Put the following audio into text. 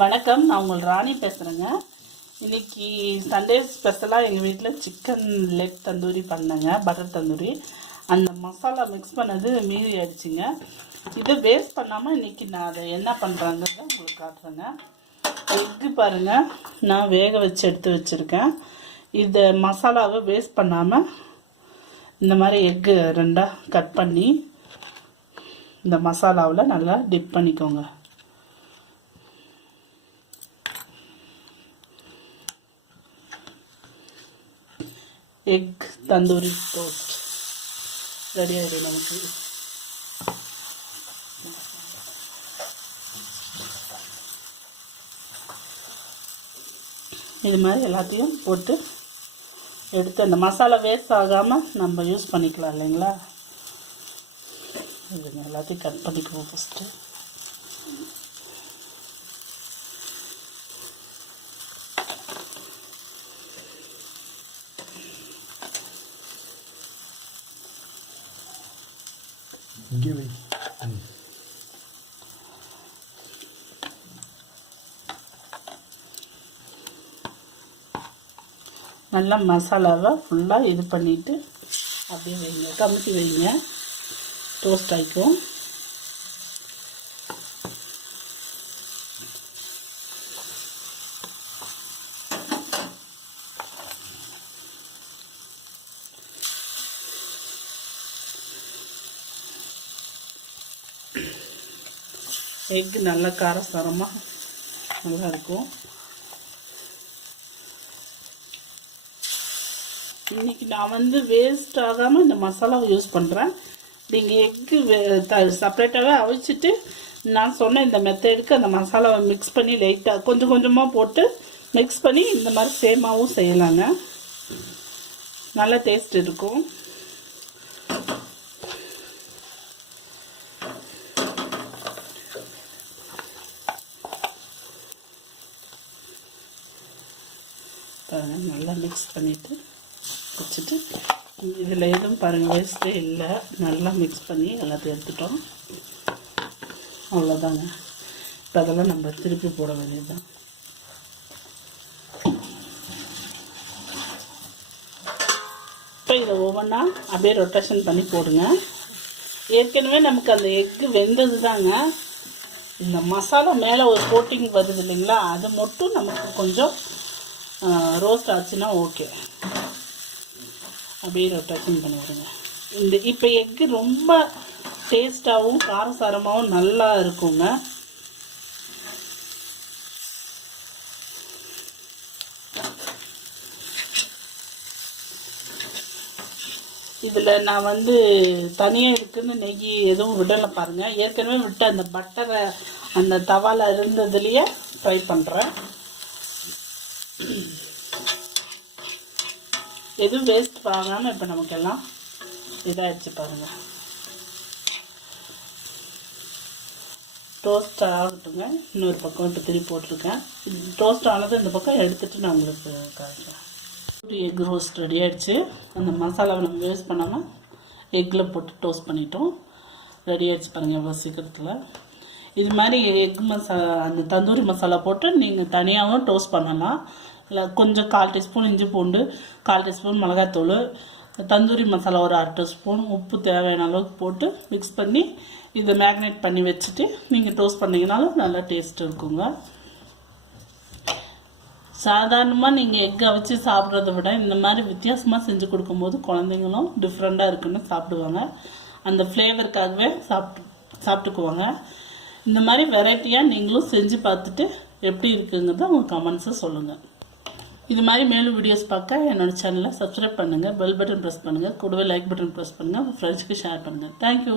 வணக்கம், நான் உங்கள் ராணி பேசுகிறேங்க. இன்றைக்கி சண்டே ஸ்பெஷலாக எங்கள் வீட்டில் சிக்கன் லெக் தந்தூரி பண்ணேங்க, பட்டர் தந்தூரி. அந்த மசாலா மிக்ஸ் பண்ணது மீறி ஆயிடுச்சுங்க. இதை வேஸ்ட் பண்ணாமல் இன்றைக்கி நான் அதை என்ன பண்ணுறாங்கிறத உங்களுக்கு காட்டுறேங்க. எக்கு பாருங்கள், நான் வேக வச்சு எடுத்து வச்சுருக்கேன். இதை மசாலாவை வேஸ்ட் பண்ணாமல் இந்த மாதிரி எக்கு ரெண்டாக கட் பண்ணி இந்த மசாலாவில் நல்லா டிப் பண்ணிக்கோங்க. எக் தந்தூரி டோஸ்ட் ரெடி ஆகிடும் நமக்கு. இது மாதிரி எல்லாத்தையும் போட்டு எடுத்து அந்த மசாலா வேஸ்ட் ஆகாமல் நம்ம யூஸ் பண்ணிக்கலாம் இல்லைங்களா. இதுங்க எல்லாத்தையும் கட் பண்ணிக்குவோம் ஃபஸ்ட்டு. நல்லா மசாலாவை ஃபுல்லாக இது பண்ணிவிட்டு அப்படியே வைங்க, கமுத்தி வைங்க, டோஸ்ட் ஆகிக்கும். எக் நல்லா காரசாரமாக நல்லா இருக்கும். இன்றைக்கி நான் வேஸ்ட் ஆகாமல் இந்த மசாலாவை யூஸ் பண்ணுறேன். நீங்கள் எக்கு செப்ரேட்டாகவே அவிச்சிட்டு நான் சொன்ன இந்த மெத்தடுக்கு அந்த மசாலாவை மிக்ஸ் பண்ணி லைட்டாக கொஞ்சம் கொஞ்சமாக போட்டு மிக்ஸ் பண்ணி இந்த மாதிரி சேமாகவும் செய்யலாங்க. நல்ல டேஸ்ட் இருக்கும். நல்லா மிக்ஸ் பண்ணிவிட்டு வச்சுட்டு இதில் எதுவும் பாருங்கள் வேஸ்ட்டே இல்லை. நல்லா மிக்ஸ் பண்ணி எல்லாத்தையும் எடுத்துட்டோம். அவ்வளோதாங்க. இப்போ அதெல்லாம் நம்ம திருப்பி போட வேண்டியதுதான். இப்போ இதை ஒவ்வொன்றா அப்படியே ரொட்டேஷன் பண்ணி போடுங்க. ஏற்கனவே நமக்கு அந்த எக்கு வெந்தது தாங்க. இந்த மசாலா மேலே ஒரு கோட்டிங் வருது இல்லைங்களா, அது மட்டும் நமக்கு கொஞ்சம் ரோஸ்ட் ஆச்சுன்னா ஓகே. அப்படியே ரொட்டேஷன் பண்ணி விடுங்க. இந்த இப்போ எக்கு ரொம்ப டேஸ்ட்டாகவும் காரசாரமாகவும் நல்லா இருக்குங்க. இதில் நான் தனியாக இருக்குன்னு நெய் எதுவும் விடலை பாருங்கள். ஏற்கனவே விட்ட அந்த பட்டரை அந்த தவாவில் இருந்ததுலேயே ஃப்ரை பண்ணுறேன். எதுவும் வேஸ்ட் ஆகாமல் இப்போ நமக்கெல்லாம் இதாகிடுச்சு பாருங்கள். டோஸ்ட் ஆகட்டுங்க. இன்னொரு பக்கம் இப்போ திருப்பி போட்டிருக்கேன். டோஸ்ட் ஆனது இந்த பக்கம் எடுத்துகிட்டு நான் உங்களுக்கு காட்டுறேன். எக் ரோஸ்ட் ரெடி ஆகிடுச்சு. அந்த மசாலாவை நம்ம வேஸ்ட் பண்ணாமல் எக்கில் போட்டு டோஸ்ட் பண்ணிட்டோம். ரெடி ஆகிடுச்சு பாருங்கள் எவ்வளோ சீக்கிரத்தில். இது மாதிரி எக் மசாலா அந்த தந்தூரி மசாலா போட்டு நீங்கள் தனியாகவும் டோஸ்ட் பண்ணலாம். இல்லை கொஞ்சம் 1/4 டீஸ்பூன் இஞ்சி பூண்டு, 1/4 டீஸ்பூன் மிளகாத்தூள், தந்தூரி மசாலா ஒரு 1/2 டீஸ்பூன், உப்பு தேவையான அளவுக்கு போட்டு மிக்ஸ் பண்ணி இதை மேக்னேட் பண்ணி வச்சுட்டு நீங்கள் டோஸ்ட் பண்ணிங்கனாலும் நல்லா டேஸ்ட் இருக்குங்க. சாதாரணமாக நீங்கள் எக் அவிச்சு சாப்பிட்றத விட இந்த மாதிரி வித்தியாசமாக செஞ்சு கொடுக்கும்போது குழந்தைங்களும் டிஃப்ரெண்ட்டாக இருக்குன்னு சாப்பிடுவாங்க. அந்த ஃப்ளேவருக்காகவே சாப்பிட்டுக்குவாங்க. இந்த மாதிரி வெரைட்டியாக நீங்களும் செஞ்சு பார்த்துட்டு எப்படி இருக்குங்கிறத உங்கள் கமெண்ட்ஸை சொல்லுங்கள். இது மாதிரி மேலும் வீடியோஸ் பார்க்க என்னோடய சேனலை சப்ஸ்கிரைப் பண்ணுங்கள், பெல் பட்டன் ப்ரெஸ் பண்ணுங்கள், கூடவே லைக் பட்டன் ப்ரெஸ் பண்ணுங்கள், உங்கள் ஃப்ரெண்ட்ஸ்க்கு ஷேர் பண்ணுங்கள். தேங்க்யூ.